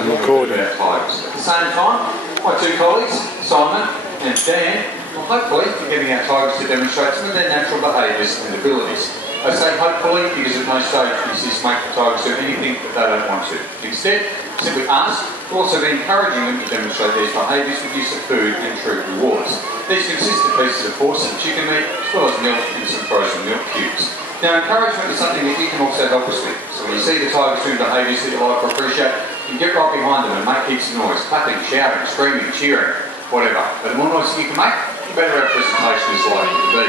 I'm recording. At the same time, my two colleagues, Simon and Dan, will hopefully be getting our tigers to demonstrate some of their natural behaviours and abilities. I say hopefully because at no stage does this make the tigers do anything that they don't want to. Instead, simply ask, we'll also be encouraging them to demonstrate these behaviours with use of food and treat rewards. These consist of pieces of porcelain chicken meat, as well as milk and some frozen milk cubes. Now, encouragement is something that you can also help us with. So when you see the tigers doing behaviours that you like or appreciate, you can get right behind them and make heaps of noise, clapping, shouting, screaming, cheering, whatever. But the more noise you can make, the better our presentation is likely to be.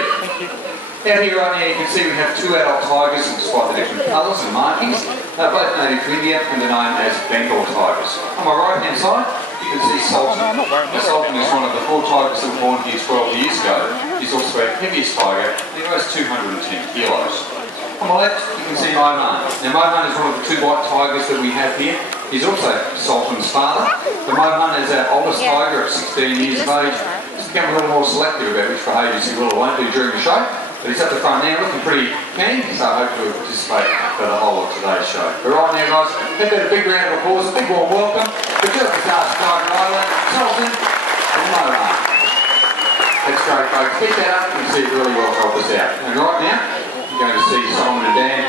Out here right now you can see we have two adult tigers, despite the different colours and markings. They're both native to India and they're known as Bengal tigers. On my right hand side, you can see Sultan. Now, Sultan is one of the 4 tigers that were born here 12 years ago. He's also our heaviest tiger, and he weighs 210 kilos. On my left, you can see Mohan. Now, Mohan is one of the 2 white tigers that we have here. He's also Sultan's father. The Mohan is our oldest tiger at 16 years of age. He's become a little more selective about which behaviours he will or won't do during the show. But he's at the front now looking pretty keen, so I hope you'll participate for the whole of today's show. But right now, guys, give that a big round of applause, a big warm welcome to just the stars, Tiger Island, Sultan and Mohan. That's great, folks. Keep that up and see it really well help us out. And right now, you're going to see Simon and Dan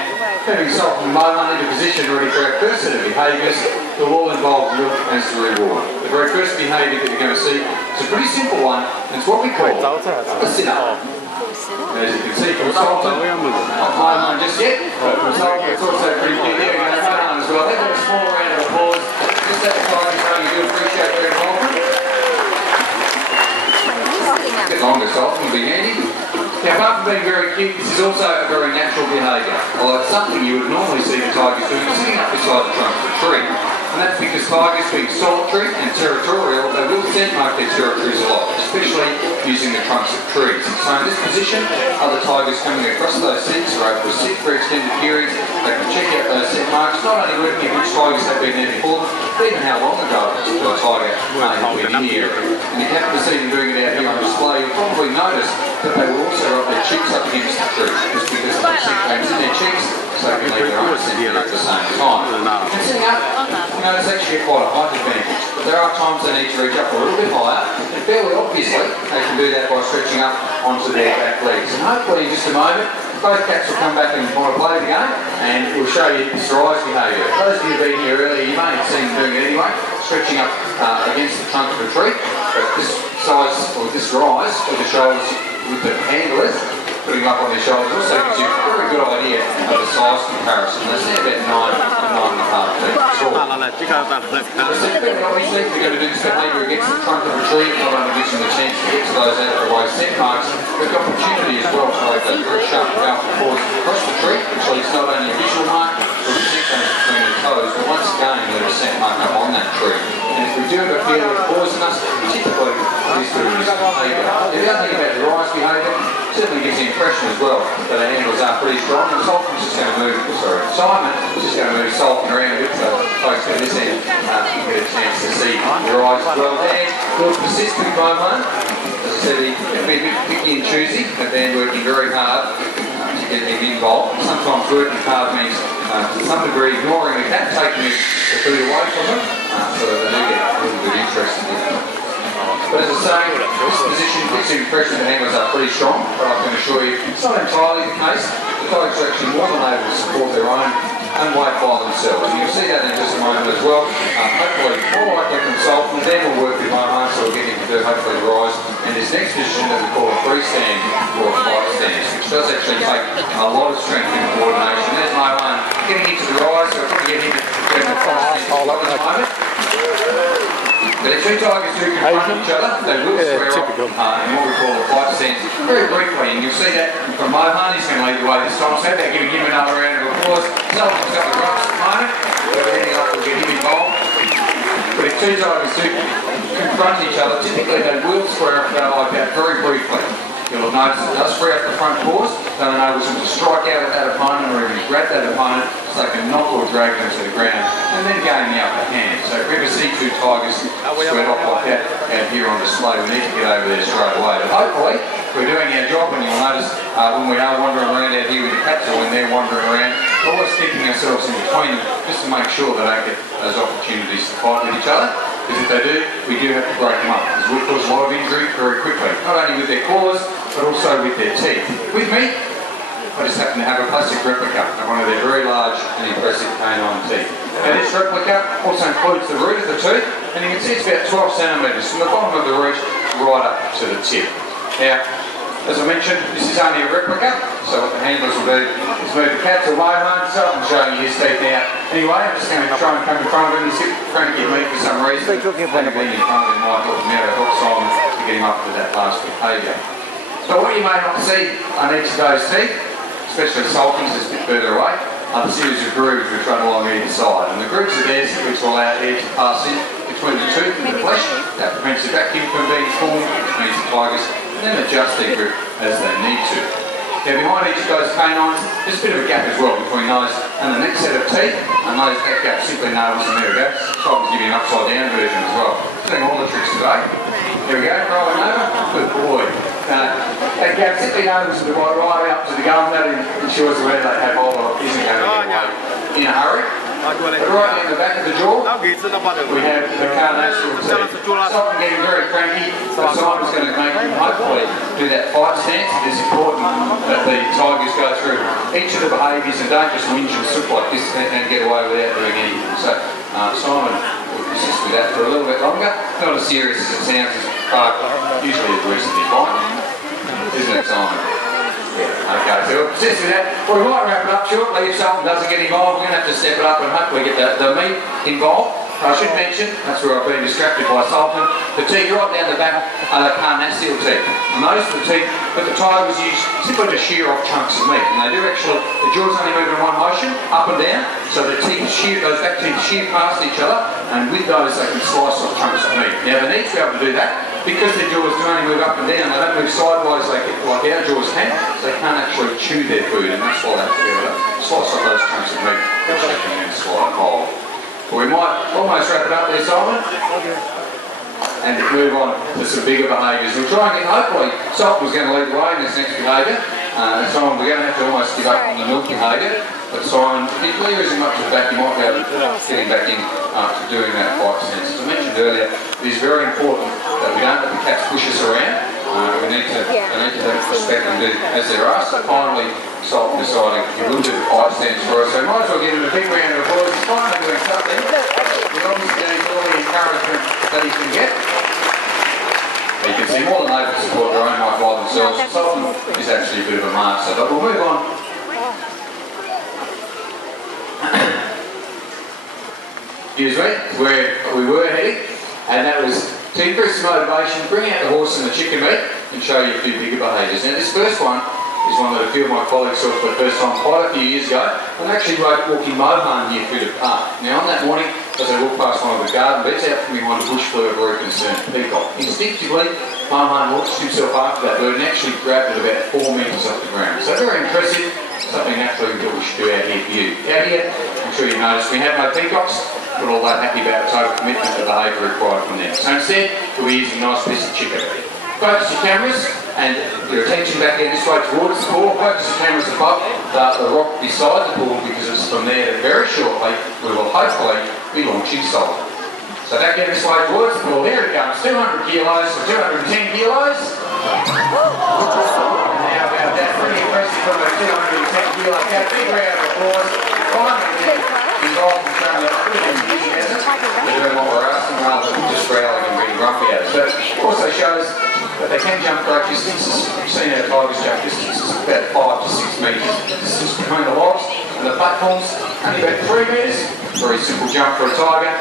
having Sultan and Mohan into position ready for our first set of behaviours that will all involve milk as the reward. The very first behaviour that you're going to see is a pretty simple one, and it's what we call a sit-up. As you can see from Sultan, not Mohan just yet, but from Sultan it's also pretty big here. We're going to Mohan as well. Let's have a small round of applause. Just let the tigers know you do appreciate their involvement. Get longer, Sultan, will be handy. Now, apart from being very cute, this is also a very natural behaviour. Although it's something you would normally see the tigers doing sitting up beside the trunk of a tree. And that's because tigers, being solitary and territorial, they will scent mark their territories a lot, especially using the trunks of trees. So in this position, other tigers coming across those scents are able to sit for extended periods. They can check out those scent marks, not only looking at which tigers have been there before, but even how long ago a particular tiger may have been in the area. And if you happen to see them doing it out here on display, you'll probably notice that they will also rub their cheeks up against the tree, just because the scent comes in their cheeks, so they can leave their own scent here at the same time. And sitting up, you know, it's actually quite a height advantage, but there are times they need to reach up a little bit higher, and fairly obviously they can do that by stretching up onto their back legs. And hopefully in just a moment, both cats will come back and want to play the game, and we'll show you this rise behaviour. Those of you who've been here earlier, you may have seen them doing it anyway, stretching up against the trunk of a tree, but this size, or this rise with the shoulders, with the handlers, putting them up on their shoulders also gives you a very good idea of the size comparison. They stand about 9 to 9.5 feet tall. Obviously, if you're going to do this behaviour against the trunk of a tree, not only gives them the chance to get to those out of the way scent marks, but the opportunity as well to make those very sharp, powerful paws across the tree, which leaves not only a visual mark, but a scent comes between the toes, but once again, leave a scent mark up on that tree. And if we do have a feel of poisonous, typically this doing this behaviour. The other thing about the rise behaviour, certainly gives the impression as well that the handles are pretty strong, and Sultan's just going to move, Simon is just going to move Sultan around a bit, so folks at this end you get a chance to see the rise as well. Dan, a little persistent Mohan. As I said, he can be a bit picky and choosy, but Dan working very hard to get him involved. Sometimes working hard means to some degree ignoring the cat, taking the food away from them, so that they do get a little bit interested in it. But as I say, this position gives the impression the handlers are pretty strong, but I can assure you it's not entirely the case. The tigers are actually more than able to support their own weight by themselves. And you'll see that in just a moment as well. Hopefully, more like that from Sultan, then we'll work with Mohan, so we'll get him to do hopefully the rise. And this next position that we call a freestand or a flight stand, which does actually take a lot of strength and coordination. There's Mohan getting into the rise, so we'll get him to do the flight stand at the moment. But the two tigers do confront each other, they will square off in what we call a fight stance very briefly, and you'll see that from Mohan. He's going to lead the way this time, so they're giving him another round of applause. Sultan's got the grubs at the moment, we're heading up, we'll get him involved. But if two tigers do confront each other, typically they will square off like that very briefly. You'll have noticed it does free up the front paws, that enables them to strike out at that opponent or even grab that opponent so they can knock or drag them to the ground and then gain the upper hand. So if we ever see two tigers squared off like that out here on display, we need to get over there straight away. But hopefully, we're doing our job, and you'll notice when we are wandering around out here with the cats, or when they're wandering around, we're always keeping ourselves in between them just to make sure they don't get those opportunities to fight with each other. Because if they do, we do have to break them up, because we cause a lot of injury very quickly, not only with their claws, but also with their teeth. With me, I just happen to have a plastic replica of one of their very large and impressive canine teeth. Now this replica also includes the root of the tooth, and you can see it's about 12 centimetres from the bottom of the root right up to the tip. Now, as I mentioned, this is only a replica, so what the handlers will do is move the cats or Mohan, so I'm showing you his teeth now. Anyway, I'm just going to try and come in front of him. He's trying to get me for some reason. Maybe being in front of him might help him out, help Simon to get him up to that last behaviour. So what you may not see on each of those teeth, especially Sultan's, is a bit further away, are the series of grooves which run along either side. And the grooves are there which will allow air to pass in between the tooth and the flesh. That prevents the vacuum from being formed, which means the tigers can then adjust their grip as they need to. Now behind each of those canines, there's a bit of a gap as well between those and the next set of teeth, and those that gap simply nails and there we go. So I can give you an upside down version as well. Doing all the tricks today. Here we go, rolling over. Good boy. That gap simply nails the right up to the gum. That ensures the way they have hold of isn't going to get away in a hurry. But right in the back of the jaw, we have the carnassial teeth. Something getting very cranky, but Simon's going to make him hopefully do that fight stance. It is important that the tigers go through each of the behaviours and don't just whinge and slip like this and get away without doing anything. So Simon will persist with that for a little bit longer. Not as serious as it sounds, usually it's recently fine. Isn't it, Simon? Yeah, okay, so we'll persist with that. Well, we might wrap it up shortly if something doesn't get involved. We're going to have to step it up and hopefully get the meat involved. I should mention, that's where I've been distracted by Sultan, the teeth right down the back are the carnassial teeth. And those are the teeth that the tigers use simply to shear off chunks of meat. And they do actually, the jaws only move in one motion, up and down, so the teeth shear, those back teeth shear past each other, and with those they can slice off chunks of meat. Now they need to be able to do that. Because their jaws do only move up and down, they don't move sideways like our jaws can, so they can't actually chew their food, and that's why they have to be able to slice off those chunks of meat, shaking and slide whole. Well, we might almost wrap it up there, Simon, and move on to some bigger behaviours. We'll try and get, hopefully, Sultan was going to lead the way in this next behaviour, and Simon, we're going to have to almost give up on the milk behaviour, but Simon, if Leah isn't much of back, you might be able to get him back in to doing that fight stance. As I mentioned earlier, it is very important that we don't let the cats push us around. We need to have respect and do as they're asked. So finally, Sultan deciding he will do the fight stance for us. So might as well give him a big round of applause. He's finally doing something. We're obviously getting all the encouragement that he can get. You can see more than able to support their own might by themselves. Sultan is actually a bit of a master. But we'll move on. Excuse me, where we were heading, and that was to increase the motivation, bring out the horse and the chicken meat, and show you a few bigger behaviours. Now this first one is one that a few of my colleagues saw for the first time quite a few years ago, and actually walking Mohan here through the park. Now on that morning, as I walked past one of the garden beds, out from behind a bush flew a very concerned peacock. Instinctively, Mohan launched himself after that bird and actually grabbed it about 4 metres off the ground. So very impressive, something naturally that we should do out here for you. Out here, I'm sure you noticed we have no peacocks, but all that happy about the total commitment to behaviour required from them. So instead, we'll be using a nice piece of chicken. Focus your cameras and your attention back in this way towards the pool. Focus your cameras above the rock beside the pool, because it's from there that very shortly we will hopefully be launching solid. So back in this way towards the pool. There it comes, 200 kilos or 210 kilos. And now about that, pretty impressive from a 210 kilo cat. Big round of applause. Finally, involved in showing that good enthusiasm. We're doing what we're asking rather than just growling and being grumpy at us. But it also shows that they can jump great distances. We've seen our tigers jump distances of about 5 to 6 metres. The distance between the logs and the platforms, only about 3 metres. Very simple jump for a tiger.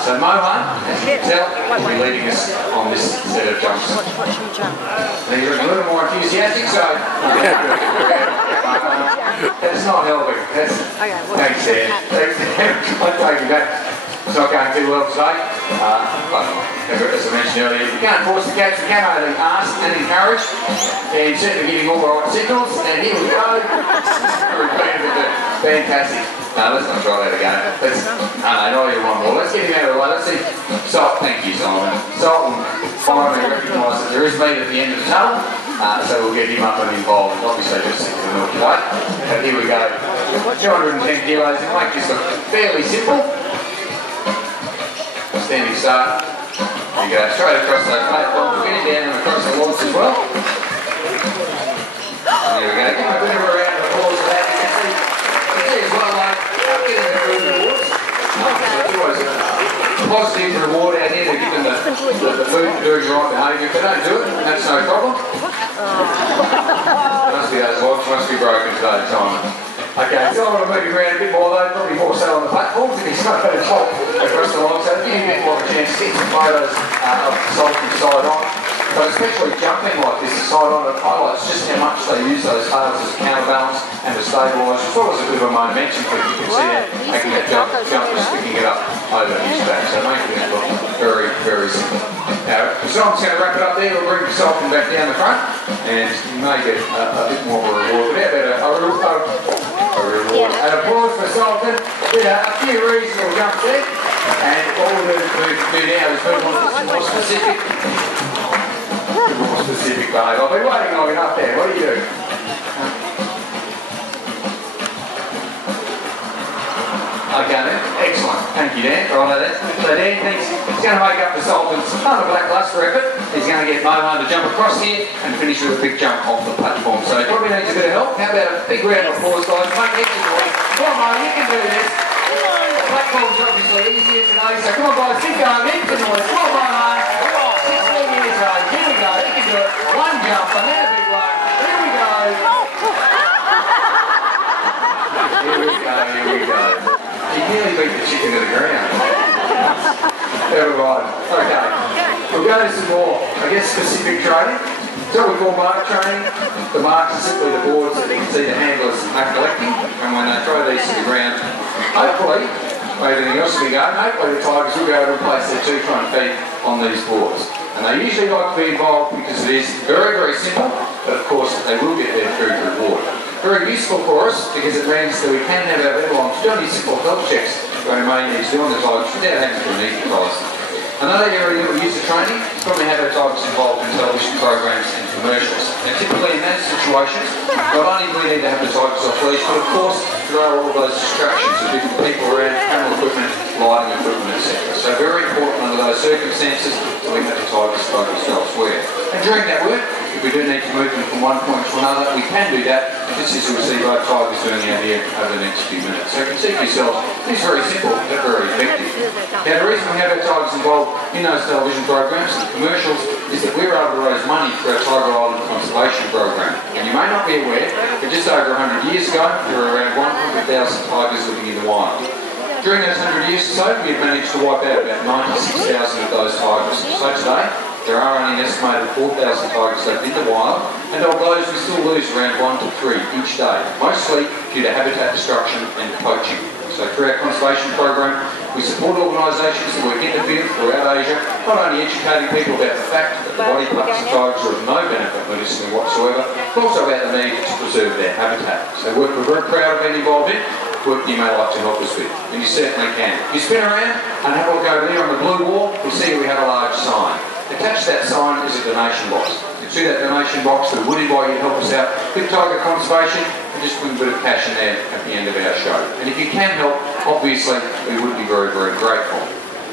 So Mohan, as you can tell, will be leading us on this set of jumps. Now you're a little more enthusiastic, so that's not helping. Thanks, Dan. Thanks, Dan. I'll take you back. It's not going too well today. But as I mentioned earlier, we can't force the cats, we can only ask and encourage. And certainly giving all the right signals. And here we go. Fantastic. No, let's not try that again. No, you're one more. Let's get him out of the way. Let's see. Thank you, Simon. Sultan finally recognised that there is meat at the end of the tunnel. so we'll get him up and involved. Obviously just sick of the milk today. But here we go. 210 kilos in weight, just look fairly simple. Standing start. There you go, straight across those platforms, getting down and across the walls as well. And there we go, give him a bit of a round of applause for that. You can see as well, like, getting the food rewards. So it's always a positive reward out here to give them the food for doing the right behaviour. If they don't do it, that's no problem. Must be those logs, must be broken today, Simon. Okay, so I want to move you around a bit more though, probably more so on the platforms if he's not going to top across the line, so give you a bit more of a chance to get some photos of the salt from side on. But especially jumping like this side on, it highlights just how much they use those tails as a counterbalance and to stabilise, as well as a bit of a momentum clip. You can see that making that jump and sticking it up over his back, so making it look very, very simple. Now, so I'm just going to wrap it up there, we'll bring the Sultan back down the front, and you may get a bit more of a reward, but how about a reward? And applause for Sultan. Did a few reasonable jumps there, and all we're going to do now is move on to some more specific behaviour. I've been waiting long enough there. What do you do? Okay then, excellent. Thank you Dan. Right then. So Dan thinks he's going to make up for Sultan's kind of lacklustre effort. He's going to get Mohan to jump across here and finish with a big jump off the platform. So he probably needs a bit of help. How about a big round of applause, guys? Make extra noise. Come on, Mohan, you can do this. The platform's obviously easier today, so come on, guys, keep going. Make the noise. Come on, Mohan. 16 years old. Here we go. He can do it. One jump and then a big one. Here we go. Here we go. Here we go. He nearly beat the chicken to the ground. Never mind. Okay. We'll go to some more, I guess, specific training. So we call mark training. The marks are simply the boards that you can see the handlers are collecting, and when they throw these to the ground, hopefully, everything else will be going, hopefully the Tigers will be able to place their 2 front feet on these boards. And they usually like to be involved because it is very, very simple, but of course they will get their food reward. Very useful for us because it means that we can have our airlines do any simple health checks when we may need to do on the Tigers without having to need the Tigers. Another area that we use for training is probably have our Tigers involved in television programs and commercials. Now typically in those situations, not only do we need to have the Tigers off leash, but of course there are all those distractions of different people around, camera equipment, lighting equipment, etc. So very important under those circumstances that we have the Tigers focused elsewhere. And during that work, if we do need to move them from one point to another, we can do that, just as you'll see both Tigers doing out here over the next few minutes. So you can see for yourself, it's very simple, but very effective. Now the reason we have our Tigers involved in those television programs and commercials is that we're able to raise money for our Tiger Island Conservation Program. And you may not be aware, but just over 100 years ago, there were around 100,000 tigers living in the wild. During those 100 years or so, we've managed to wipe out about 96,000 of those tigers. So today, there are only an estimated 4,000 tigers left in the wild, and of those we still lose around 1 to 3 each day, mostly due to habitat destruction and poaching. So through our conservation program, we support organisations that work in the field throughout Asia, not only educating people about the fact that the body parts of tigers are of no benefit medicinally whatsoever, but also about the need to preserve their habitat. So work we're very proud of being involved in, work you may like to help us with, and you certainly can. If you spin around and have a look over there on the blue wall, you'll see we have a large sign. Attached to that sign is a donation box. You can see that donation box, we would invite you to help us out with tiger conservation and just put a bit of cash in there at the end of our show. And if you can help, obviously, we would be very, very grateful.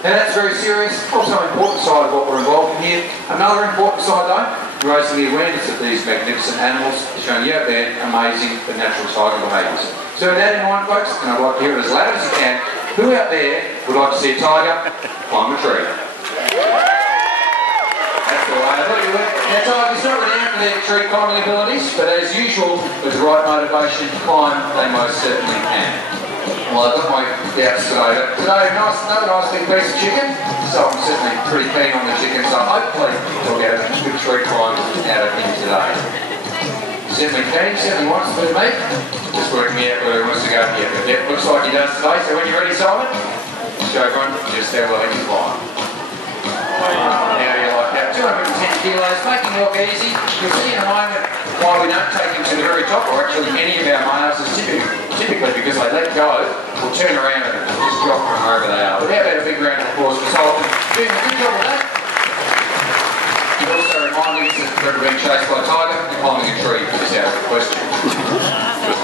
Now that's very serious, also an important side of what we're involved in here. Another important side though, raising the awareness of these magnificent animals, showing you out there amazing the natural tiger behaviours. So with that in mind folks, and I'd like to hear it as loud as you can, who out there would like to see a tiger climb a tree? That's the way I thought you would. Now tigers not renowned for their tree climbing abilities, but as usual, with the right motivation to climb, they most certainly can. Well, I've got my doubts today, but today another nice big piece of chicken, so I'm certainly pretty keen on the chicken, so hopefully we'll get a good tree climb out of him today. Certainly keen, certainly wants to meet. Just working out where he wants to go. Yeah, looks like he does today, so when you're ready, Simon, show everyone just how well he can climb. How do you like that? 210 kilos, making it look easy. You'll see in a moment why we don't take him to the very top, or actually any of our males is typically because they let go, we'll turn around and just drop from wherever they are. But how about a big round of applause for Sultan doing a good job of that? You also remind us that we're being chased by a tiger. have a question.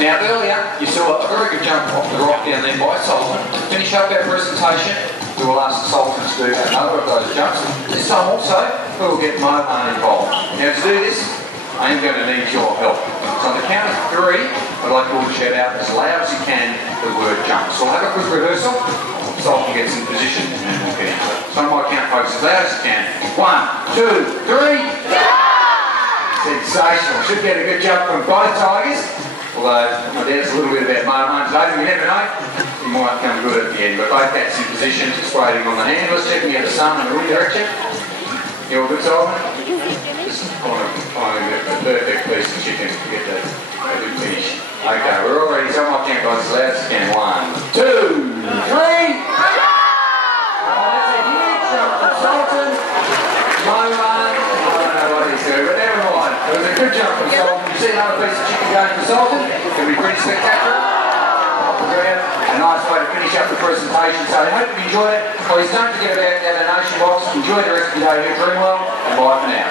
Now earlier you saw a very good jump off the rock down there by Sultan. To finish up our presentation, we will ask Sultan to do another of those jumps. This time also we will get Mohan involved. Now to do this, I am going to need your help. So on the count of 3, I'd like you all to shout out as loud as you can the word jump. So we'll have a quick rehearsal. Sultan gets in position and then we'll get into it. So on my count, folks, as loud as you can. 1, 2, 3. Sensational. Should get a good jump from both tigers. Although my dad's a little bit about Mohan today, you never know. He might come good at the end. But both cats in position, just waiting on the handlers, checking out the sun and the wind direction. You all good, Sultan? Just finding the perfect piece of chicken to get a good finish. Okay, we're all ready. So on my count, guys, as loud as you can. 1, 2, 3. That's a huge jump from Sultan. Mohan, I don't know what he's doing, but never mind. It was a good jump from Sultan. You see another piece of chicken going for Sultan? It'll be pretty spectacular. Off the ground. A nice way to finish up the presentation. So I hope you enjoyed it. Please don't forget about our donation box. Enjoy the rest of the day here at Dreamworld, and bye for now.